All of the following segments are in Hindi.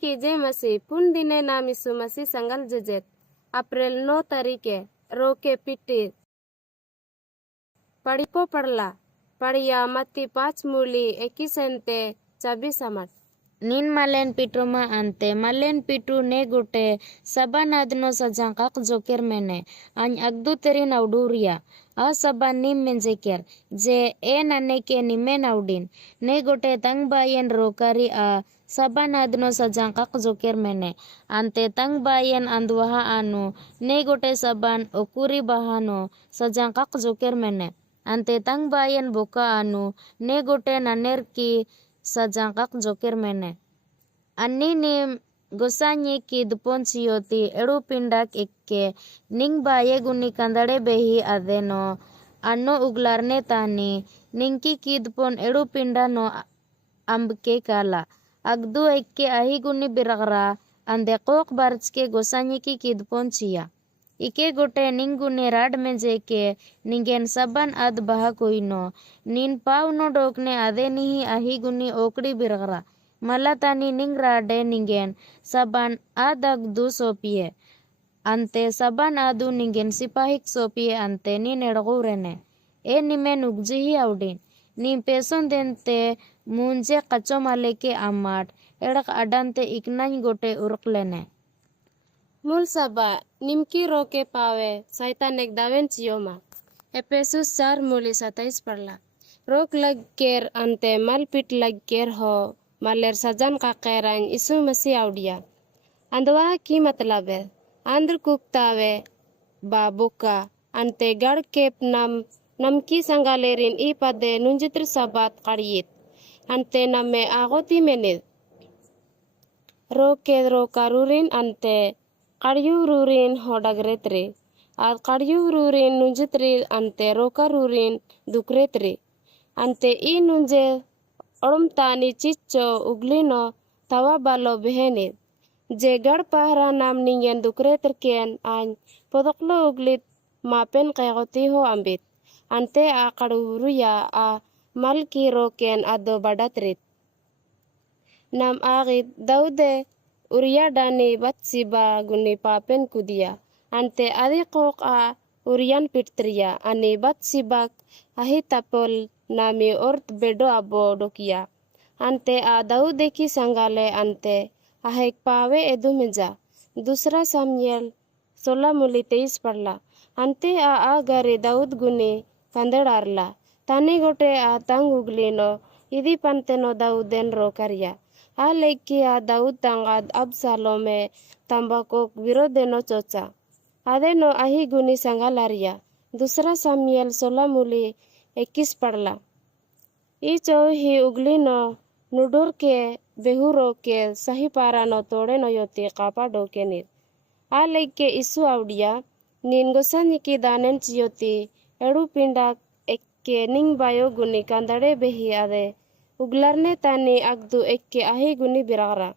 कीजे मसी पुन दिने नाम यीशु मसी संगल जजेत अप्रैल 9 तारीखे रोके पिट्टी पड़िपो पड़ला पड़िया मत्ती 5 मूली 21 24 अमट नीन मलेन पिटुमा अंते मलेन पिटु ने गुटे सबा नादनो सजांकाक जोकेर मेने अन अगदू तेरी नवडूरिया आ सबा निम मेंजेकेर जे ए नने के निमे नवडीन ने गुटे तंग बायन रोकारी आ सबा नादनो सजांकाक जोकेर मेने अंते तंग बायन अंदवहा आनु ने गुटे सबन ओकुरी बहानो सजांकाक जोकेर मेने अंते तंग बायन बुका आनु ने गुटे ननेर की सजांकाक जोकेर मेने अन्नी नीम गोसानी की दुपोन सियोती एड़ू पिंडाक इक्के निंग बाये गुनी कंदड़े बेही अदेनो अन्नो उगलारने तानी निंकी की दुपोन एड़ू पिंडा नो अंबके काला अगदू इक्के अही गुनी बिरगरा अंदे कोक बर्च के गोसानी की दुपोन सिया इके गोटे निंगुने राड में जेके निंगेन सबन अद बहा कोइनो नीन पावनो डोकने अदे निही अही गुनी ओकड़ी बिरगरा मला तानी निंग राडे निंगेन सबन अद अगदू सोपिये अंते सबन अदू निंगेन सिपाहिक सोपिये अंते नी नेड़गूरेने ए निमे नुगजी ही आउडीन नी पेसोन देनते मुंजे कच्चो माले के अम्माट एड़क अडंते इकनाई गोटे उरकलेने मूल सबा निमकी रोके पावे सैतान एक दावेन चियोमा एपेसुस 4 मूली 27 पड़ला रोक लग केर अंते मल पिट लग केर हो मलेर सजन का कैरान यीशु मसीह आउडिया अंदवा की मतलब है आंध्र कुक्तावे बाबुका अंते गढ़ के नमकी संगालेरिन ई पदे नुंजित्र सबात कड़ियत अंते नमे आगोती मेनिद रोके रोकारुरिन अंते कड़यूरुरिन होडगरेत्री आद कड़यूरुरिन नुंजित्री अंते रोकारुरिन दुकरेत्री अंते ई नुंजे ओड़मतानी चिच्चो उगलिनो तवा बालो बहने जे गढ़ पहरा नाम निंगेन दुकरेत्र केन आन पोदकलो उगलित मापेन कैगोती हो अंबित अंते आ कड़ूरुया आ मल की रोकेन अदो बड़ात्रित नाम आगित दाऊदे उरिया डानी बत्सिबा गुनी पापेन कुदिया अंते आदि कोक आ उरियन पिटत्रिया अनि बत्सिबाक अही तपोल नामी औरत बेडो अबो डोकिया अंते आ दाऊदे की संगाले अंते अहेक पावे एदु मिजा दूसरा सामुएल 16 मूली 23 पड़ला अंते आ गरी दाऊद गुनी कंदड़ारला ताने गोटे आ तंग उगलीनो इदी पंतेनो दाऊदेन रोकरिया आ लेकी आ दाऊद तंगाद अब सालों में तंबाको विरोधेनो चोचा आदेनो अही गुनी संगालारिया दूसरा सामुएल 16 मूली 21 पड़ला ई चौ ही उगलीनो नुडुर के बेहुरो के सही पारा नो तोड़े नो योती कापा डोके नीर आ लेके इस आउडिया नीन गोसानी की दानेन चियोती एड़ू पिंडा एक्के निंग बायो गुनी कंदड़े बेही आदे उगलरने तानी अगदू एक्के अही गुनी बिरागरा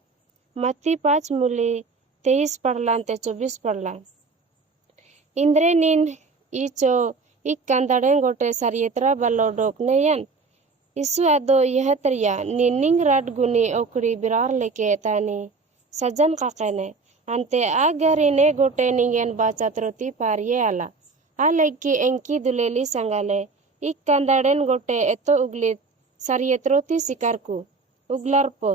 मत्ती 5 मूली 23 पड़लान ते 24 पड़ला इंद्रे नीन ईचो इक कंदड़े गोटे सरियत्रा बलो डोकने यन इसु अदो यह तरिया निंग राड गुनी ओकड़ी बिरार लेके तानी सज्जन काकने अंते आगरी ने गोटे निंगेन बाचात्रोती पारिये आला आ लेकी एंकी दुलेली संगाले इक कंदड़ेन गोटे एतो उगलित सरियत्रोती सिकारकु उगलरपो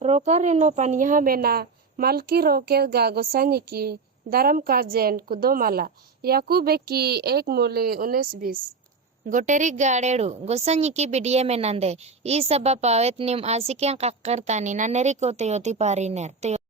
रोकारेनो पनिया मेना मलकी रोके गा गोसानी की दरम काजेन कुदो माला याकूबे की 1 मूली 19-20 गोटेरी गाड़ेड़ू गोसानी की बिडिये में नंदे ई सबा पावेत निम आसिकें कक्कर तानी ननेरी को तयोती पारी नेर